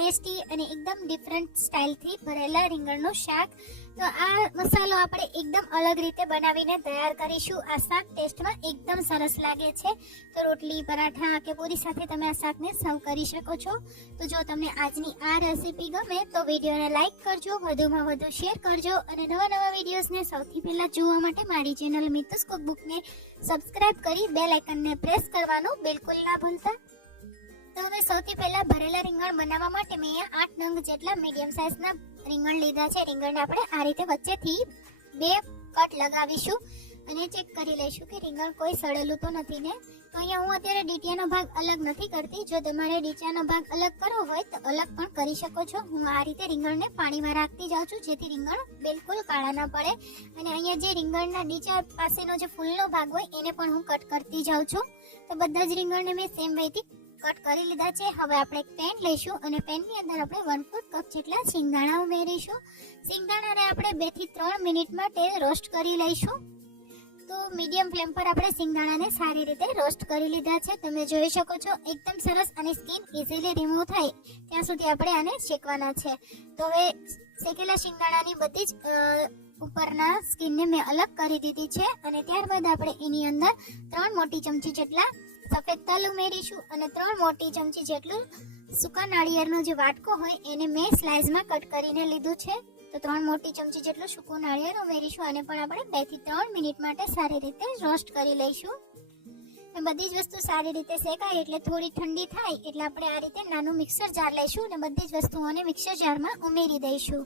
Tasty અને એકદમ different સ્ટાઇલથી ભરેલા રીંગણનું શાક. તો આ મસાલો આપણે એકદમ અલગ રીતે બનાવીને તૈયાર કરીશું. આ શાક ટેસ્ટમાં એકદમ સરસ લાગે છે. તો રોટલી, પરાઠા કે પૂરી સાથે તમે આ શાકને સર્વ કરી શકો છો. તો જો તમને આજની આ રેસીપી ગમે તો વિડીયોને લાઇક કરજો, વધુમાં વધુ શેર કરજો અને નવા નવા વિડીયોઝને સૌથી પહેલાં જોવા માટે મારી ચેનલ મિતુસ કુકબુકને સબસ્ક્રાઇબ કરી બેલ આઇકનને પ્રેસ કરવાનું બિલકુલ ના ભૂલતા. તો હવે સૌથી પહેલા ભરેલા રીંગણ બનાવવા માટે મેં અહીંયા આઠ નંગ જેટલા મીડિયમ સાઇઝના રીંગણ લીધા છે. રીંગણને આપણે આ રીતે વચ્ચેથી બે કટ લગાવીશું અને ચેક કરી લઈશું કે રીંગણ કોઈ સડેલું તો નથી ને? તો અહીંયા હું અત્યારે ડીટીયાનો ભાગ અલગ નથી કરતી. જો તમારે ડીટીયાનો ભાગ અલગ કરવો હોય તો અલગ પણ કરી શકો છો. હું આ રીતે રીંગણને પાણીમાં રાખતી જાઉં છું જેથી રીંગણ બિલકુલ કાળા ન પડે. અને અહીંયા જે રીંગણના ડીચા પાસેનો જે ફૂલનો ભાગ હોય એને પણ હું કટ કરતી જાઉં છું. તો બધા જ રીંગણને મેં સેમ વેથી કટ કરી લીધા છે. હવે આપણે એક પેન લઈશું અને પેનની અંદર આપણે વન ફોર્થ કપ જેટલા સિંગદાણા ઉમેરીશું સિંગદાણાને આપણે બેથી ત્રણ મિનિટ માટે રોસ્ટ કરી લઈશું. તો મીડિયમ ફ્લેમ પર આપણે સિંગદાણાને સારી રીતે રોસ્ટ કરી લીધા છે. તમે જોઈ શકો છો, એકદમ સરસ અને સ્કિન ઇઝીલી રિમૂવ થાય ત્યાં સુધી આપણે આને શેકવાના છે. તો હવે શેકેલા સિંગદાણાની બધી જ ઉપરના સ્કિનને મેં અલગ કરી દીધી છે. અને ત્યારબાદ આપણે એની અંદર ત્રણ મોટી ચમચી જેટલા સફેદ તલ ઉમેરીશું અને ત્રણ મોટી ચમચી જેટલું સૂકા નાળિયેરનો જે વાટકો હોય એને મેં સ્લાઇસમાં કટ કરીને લીધું છે. તો ત્રણ મોટી ચમચી જેટલું સૂકું નાળિયેર ઉમેરીશું અને પણ આપણે બેથી ત્રણ મિનિટ માટે સારી રીતે રોસ્ટ કરી લઈશું. બધી જ વસ્તુ સારી રીતે શેકાય એટલે થોડી ઠંડી થાય એટલે આપણે આ રીતે નાનું મિક્સર જાર લઈશું અને બધી જ વસ્તુઓને મિક્સર જારમાં ઉમેરી દઈશું.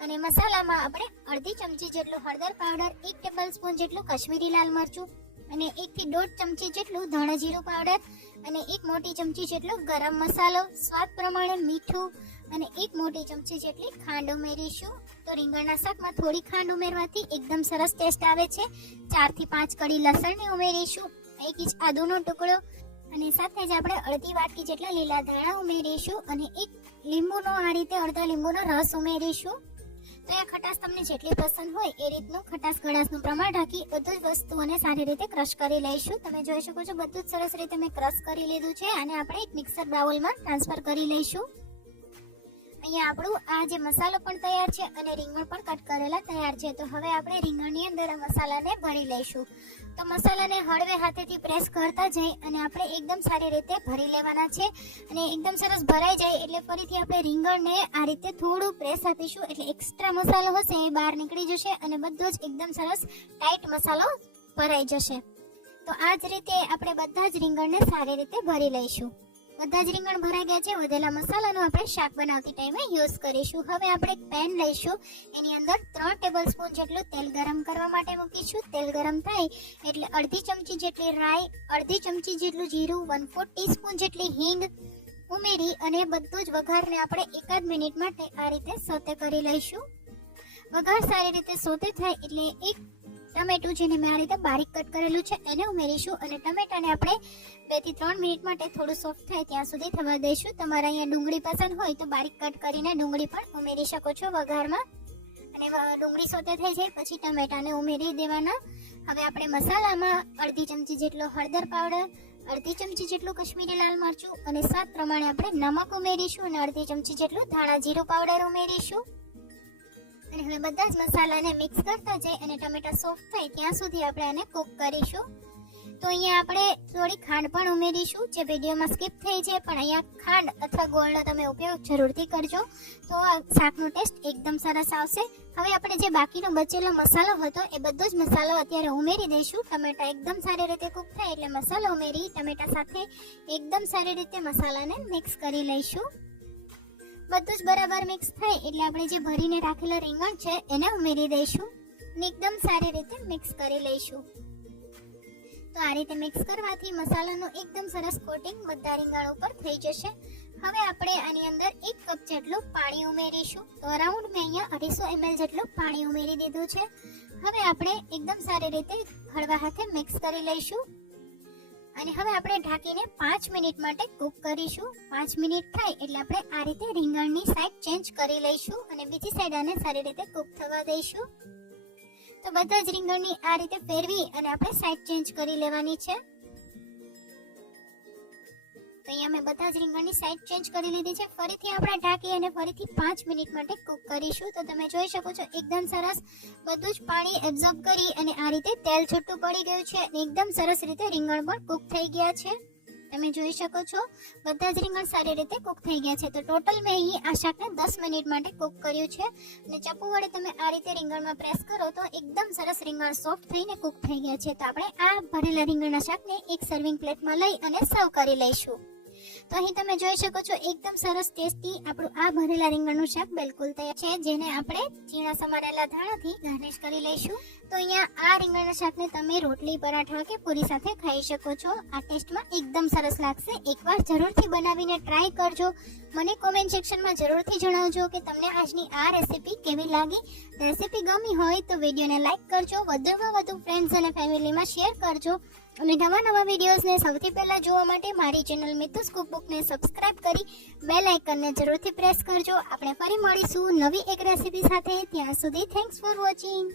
અને મસાલામાં આપણે અડધી ચમચી જેટલું હળદર પાવડર, એક ટેબલ સ્પૂન જેટલું કશ્મીરી લાલ મરચું અને એકથી દોઢ ચમચી જેટલું ધાણા જીરું પાવડર અને એક મોટી ચમચી જેટલો ગરમ મસાલો. સ્વાદ પ્રમાણે મીઠું અને એક મોટી ચમચી જેટલી ખાંડ ઉમેરીશું. તો રીંગણના શાકમાં થોડી ખાંડ ઉમેરવાથી એકદમ સરસ ટેસ્ટ આવે છે. ચારથી પાંચ કડી લસણની ઉમેરીશું. એક ઇંચ આદુનો ટુકડો અને સાથે જ આપણે અડધી વાટકી જેટલા લીલા ધાણા ઉમેરીશું અને એક લીંબુનો આ રીતે અડધા લીંબુનો રસ ઉમેરીશું. તો એ ખટાશ તમને જેટલી પસંદ હોય એ રીતનું ખટાશ ગળાશનું પ્રમાણ રાખી બધું જ વસ્તુઓને સારી રીતે ક્રશ કરી લઈશું. તમે જોઈ શકો છો બધું જ સરસ રીતે મેં ક્રશ કરી લીધું છે અને આપણે એક મિક્સર બાઉલમાં ટ્રાન્સફર કરી લઈશું. અહીંયા આપણું આ જે મસાલો પણ તૈયાર છે અને રીંગણ પણ કટ કરેલા તૈયાર છે. તો હવે આપણે રીંગણની અંદર મસાલાને ભરી લઈશું. તો મસાલાને હળવે હાથેથી પ્રેસ કરતા જઈ અને આપણે એકદમ સારી રીતે ભરી લેવાના છે. અને એકદમ સરસ ભરાઈ જાય એટલે ફરીથી આપણે રીંગણને આ રીતે થોડું પ્રેસ આપીશું એટલે એક્સ્ટ્રા મસાલો હશે એ બહાર નીકળી જશે અને બધો જ એકદમ સરસ ટાઈટ મસાલો ભરાઈ જશે. તો આ જ રીતે આપણે બધા જ રીંગણને સારી રીતે ભરી લઈશું. બધા જ રીંગણ ભરાઈ ગયા છે. વધેલા મસાલાનો આપણે શાક બનાવતી ટાઈમે યુઝ કરીશું. હવે આપણે એક પેન લઈશું. એની અંદર ત્રણ ટેબલ સ્પૂન જેટલું તેલ ગરમ કરવા માટે મૂકીશું. તેલ ગરમ થાય એટલે અડધી ચમચી જેટલી રાઈ, અડધી ચમચી જેટલું જીરું વન ફોર ટીસ્પૂન જેટલી હિંગ ઉમેરી અને બધું જ વઘારને આપણે એકાદ મિનિટ માટે આ રીતે સોતે કરી લઈશું. વઘાર સારી રીતે સોતે થાય એટલે એક ટમેટું જેને મેં આ રીતે બારીક કટ કરેલું છે, એને ઉમેરીશું અને ટમેટાને આપણે બેથી ત્રણ મિનિટ માટે થોડું સોફ્ટ થાય ત્યાં સુધી થવા દઈશું. તમારે અહીંયા ડુંગળી પસંદ હોય તો બારીક કટ કરીને ડુંગળી પણ ઉમેરી શકો છો વઘારમાં. અને ડુંગળી સોતે થઈ જાય, પછી ટમેટાને ઉમેરી દેવાના. હવે આપણે મસાલામાં અડધી ચમચી જેટલો હળદર પાવડર, અડધી ચમચી જેટલું કશ્મીરી લાલ મરચું અને સ્વાદ પ્રમાણે આપણે નમક ઉમેરીશું અને અડધી ચમચી જેટલું ધાણા જીરું પાવડર ઉમેરીશું. અને હવે બધા જ મસાલાને મિક્સ કરતા જઈ અને ટમેટા સોફ્ટ થાય ત્યાં સુધી આપણે આને કૂક કરીશું. તો અહીંયા આપણે થોડી ખાંડ પણ ઉમેરીશું, જે વિડીયોમાં સ્કીપ થઈ છે પણ અહીંયા ખાંડ અથવા ગોળનો તમે ઉપયોગ જરૂરથી કરજો. તો આ શાકનો ટેસ્ટ એકદમ સરસ આવશે. હવે આપણે જે બાકીનો બચેલો મસાલો હતો, એ બધો જ મસાલો અત્યારે ઉમેરી દઈશું. ટમેટા એકદમ સારી રીતે કૂક થાય એટલે મસાલો ઉમેરી, ટમેટા સાથે એકદમ સારી રીતે મસાલાને મિક્સ કરી લઈશું. બધું જ બરાબર મિક્સ થાય એટલે આપણે જે ભરીને રાખેલા રીંગણ છે, એને ઉમેરી દઈશું ને એકદમ સારી રીતે મિક્સ કરી લઈશું. તો આ રીતે મિક્સ કરવાથી મસાલાનું એકદમ સરસ કોટિંગ બધા રીંગણ ઉપર થઈ જશે. હવે આપણે આની અંદર એક કપ જેટલું પાણી ઉમેરીશું. તો અરાઉન્ડ મેં અહીંયા અઢીસો એમએલ જેટલું પાણી ઉમેરી દીધું છે. હવે આપણે એકદમ સારી રીતે હળવા હાથે મિક્સ કરી લઈશું. અને હવે આપણે ઢાંકીને પાંચ મિનિટ માટે કૂક કરીશું. પાંચ મિનિટ થાય એટલે આપણે આ રીતે રીંગણની સાઈડ ચેન્જ કરી લઈશું અને બીજી સાઈડ આને સારી રીતે કૂક થવા દઈશું. તો બધા જ રીંગણની આ રીતે ફેરવી અને આપણે સાઈડ ચેન્જ કરી લેવાની છે. તો અહીંયા મેં બધા જ રીંગણની સાઈડ ચેન્જ કરી લીધી છે. ફરીથી આપણે ઢાંકી અને ફરીથી પાંચ મિનિટ માટે કુક કરીશું. તો તમે જોઈ શકો છો, એકદમ સરસ બધું જ પાણી એબ્ઝોર્બ કરી અને આ રીતે તેલ છૂટું પડી ગયું છે અને એકદમ સરસ રીતે રીંગણ પણ કુક થઈ ગયા છે. તમે જોઈ શકો છો. બધા જ રીંગણ સારી રીતે કુક થઈ ગયા છે. તો ટોટલ મેં અહીં આ શાકને દસ મિનિટ માટે કુક કર્યું છે. અને ચપ્પુ વડે તમે આ રીતે રીંગણમાં પ્રેસ કરો તો એકદમ સરસ રીંગણ સોફ્ટ થઈને કુક થઈ ગયા છે. તો આપણે આ ભરેલા રીંગણના શાકને એક સર્વિંગ પ્લેટમાં લઈ અને સર્વ કરી લઈશું. તો અહીં તમે જોઈ શકો છો, એકદમ સરસ ટેસ્ટી આપણું આ ભરેલા રીંગણનું શાક બિલકુલ તૈયાર છે, જેને આપણે ઝીણા સમારેલા ધાણાથી ગાર્નિશ કરી લઈશું. તો અહીંયા આ રીંગણના શાકને તમે રોટલી, પરાઠા કે પૂરી સાથે ખાઈ શકો છો. આ ટેસ્ટમાં એકદમ સરસ લાગશે. એકવાર જરૂરથી બનાવીને ટ્રાય કરજો. મને કોમેન્ટ સેક્શનમાં જરૂરથી જણાવજો કે તમને આજની આ રેસીપી કેવી લાગી. રેસીપી ગમી હોય તો વિડીયોને લાઈક કરજો. વધુમાં વધુ ફ્રેન્ડ્સ અને ફેમિલીમાં શેર કરજો. અને નવા નવા વિડીયોઝને સૌથી પહેલાં જોવા માટે મારી ચેનલ મિતુસ કુકબુકને સબસ્ક્રાઇબ કરી બેલ આઇકનને જરૂરથી પ્રેસ કરજો. આપણે ફરી મળીશું નવી એક રેસીપી સાથે. ત્યાં સુધી થેન્ક્સ ફોર વોચિંગ